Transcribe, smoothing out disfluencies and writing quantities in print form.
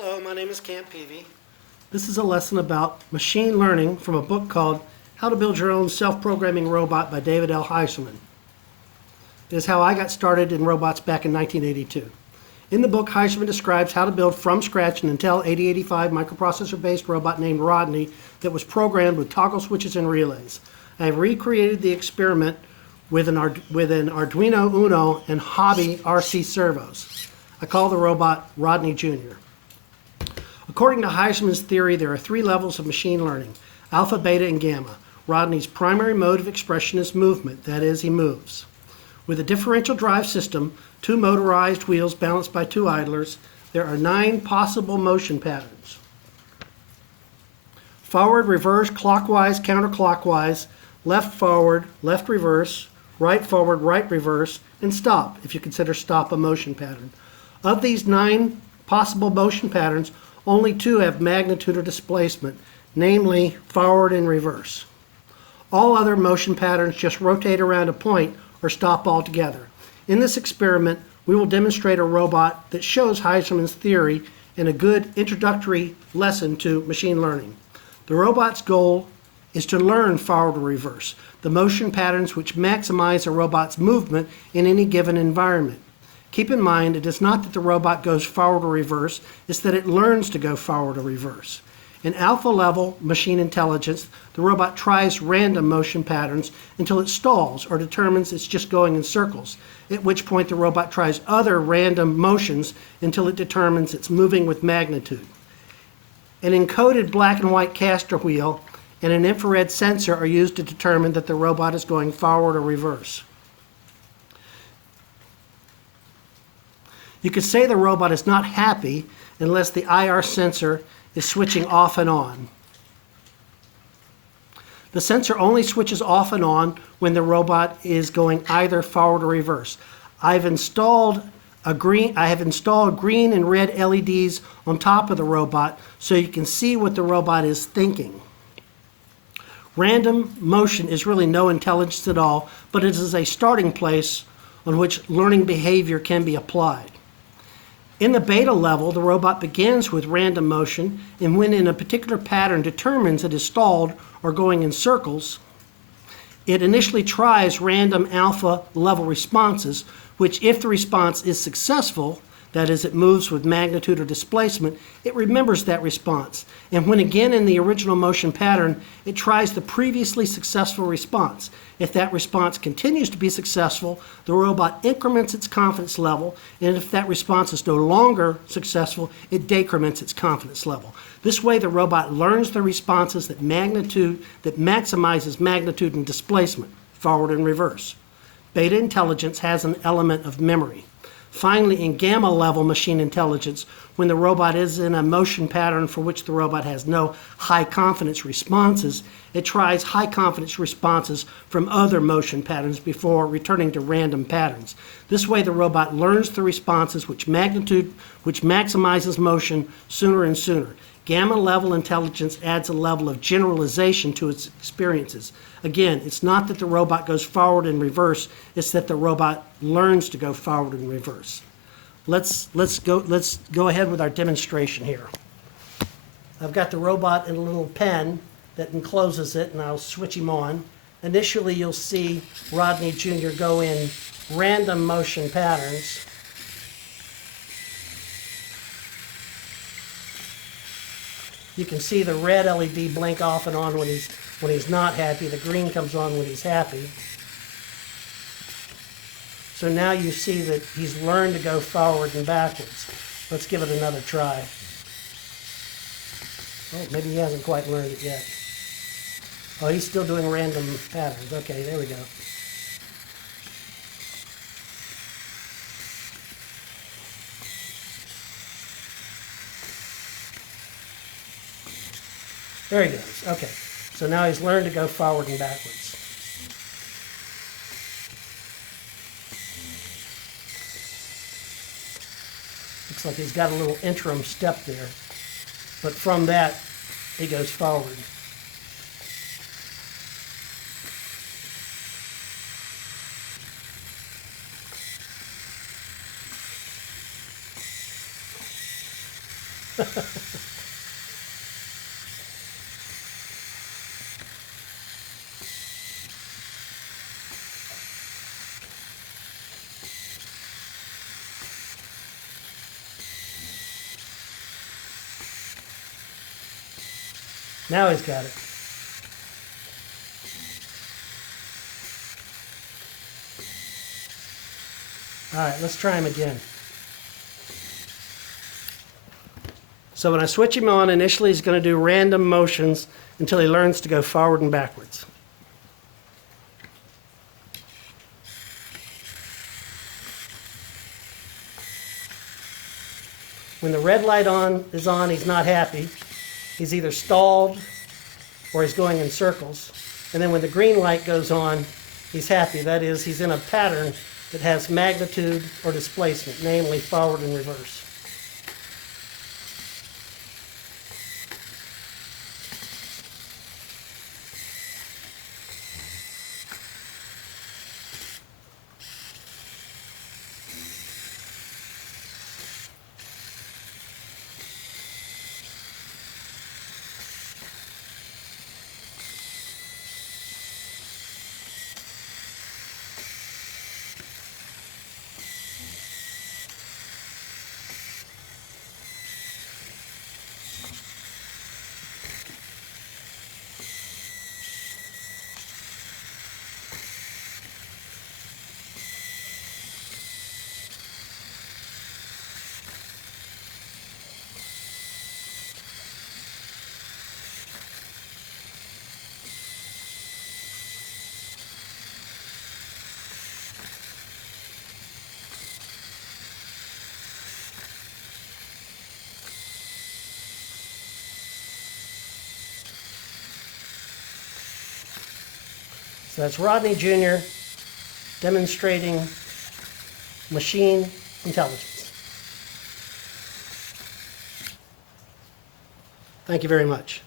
Hello, my name is Camp Peavy. This is a lesson about machine learning from a book called How to Build Your Own Self-Programming Robot by David L. Heiserman. It is how I got started in robots back in 1982. In the book, Heiserman describes how to build from scratch an Intel 8085 microprocessor-based robot named Rodney that was programmed with toggle switches and relays. I have recreated the experiment with an Arduino Uno and Hobby RC servos. I call the robot Rodney Jr. According to Heiserman's theory, there are three levels of machine learning: alpha, beta, and gamma. Rodney's primary mode of expression is movement, that is, he moves. With a differential drive system, two motorized wheels balanced by two idlers, there are 9 possible motion patterns: forward, reverse, clockwise, counterclockwise, left forward, left reverse, right forward, right reverse, and stop, if you consider stop a motion pattern. Of these 9 possible motion patterns, only 2 have magnitude or displacement, namely forward and reverse. All other motion patterns just rotate around a point or stop altogether. In this experiment, we will demonstrate a robot that shows Heiserman's theory and a good introductory lesson to machine learning. The robot's goal is to learn forward or reverse, the motion patterns which maximize a robot's movement in any given environment. Keep in mind, it is not that the robot goes forward or reverse, it's that it learns to go forward or reverse. In alpha level machine intelligence, the robot tries random motion patterns until it stalls or determines it's just going in circles, at which point the robot tries other random motions until it determines it's moving with magnitude. An encoded black and white caster wheel and an infrared sensor are used to determine that the robot is going forward or reverse. You could say the robot is not happy unless the IR sensor is switching off and on. The sensor only switches off and on when the robot is going either forward or reverse. I have installed green and red LEDs on top of the robot so you can see what the robot is thinking. Random motion is really no intelligence at all, but it is a starting place on which learning behavior can be applied. In the beta level, the robot begins with random motion, and when in a particular pattern determines it is stalled or going in circles, it initially tries random alpha level responses, which, if the response is successful, that is, it moves with magnitude or displacement, it remembers that response. And when again in the original motion pattern, it tries the previously successful response. If that response continues to be successful, the robot increments its confidence level, and if that response is no longer successful, it decrements its confidence level. This way, the robot learns the responses that maximizes magnitude and displacement, forward and reverse. Beta intelligence has an element of memory. Finally, in gamma level machine intelligence, when the robot is in a motion pattern for which the robot has no high confidence responses, it tries high confidence responses from other motion patterns before returning to random patterns. This way, the robot learns the responses which maximizes motion sooner and sooner. Gamma level intelligence adds a level of generalization to its experiences. Again, it's not that the robot goes forward and reverse, it's that the robot learns to go forward and reverse. Let's go ahead with our demonstration here. I've got the robot in a little pen that encloses it, and I'll switch him on. Initially, you'll see Rodney Jr. go in random motion patterns. You can see the red LED blink off and on when he's not happy. The green comes on when he's happy. So now you see that he's learned to go forward and backwards. Let's give it another try. Oh, maybe he hasn't quite learned it yet. Oh, he's still doing random patterns. Okay, there we go. There he goes. Okay. So now he's learned to go forward and backwards. Looks like he's got a little interim step there. But from that, he goes forward. Now he's got it. All right, let's try him again. So when I switch him on, initially he's going to do random motions until he learns to go forward and backwards. When the red light is on, he's not happy. He's either stalled or he's going in circles. And then when the green light goes on, he's happy. That is, he's in a pattern that has magnitude or displacement, namely forward and reverse. So that's Rodney Jr. demonstrating machine intelligence. Thank you very much.